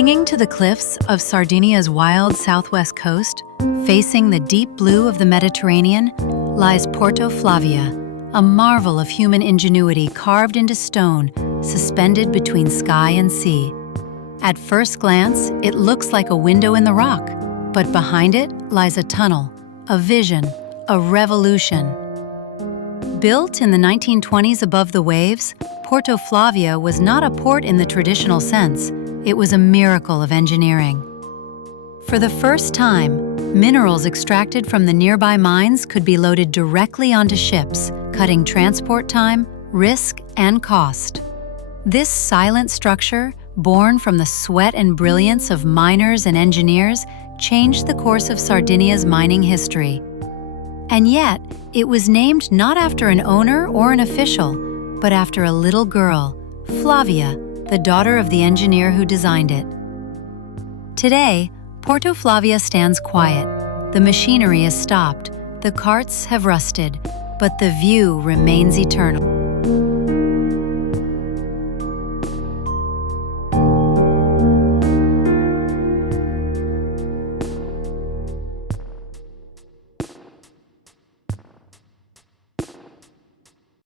Clinging to the cliffs of Sardinia's wild southwest coast, facing the deep blue of the Mediterranean, lies Porto Flavia, a marvel of human ingenuity carved into stone, suspended between sky and sea. At first glance, it looks like a window in the rock, but behind it lies a tunnel, a vision, a revolution. Built in the 1920s above the waves, Porto Flavia was not a port in the traditional sense. It was a miracle of engineering. For the first time, minerals extracted from the nearby mines could be loaded directly onto ships, cutting transport time, risk, and cost. This silent structure, born from the sweat and brilliance of miners and engineers, changed the course of Sardinia's mining history. And yet, it was named not after an owner or an official, but after a little girl, Flavia, the daughter of the engineer who designed it. Today, Porto Flavia stands quiet. The machinery is stopped, the carts have rusted, but the view remains eternal.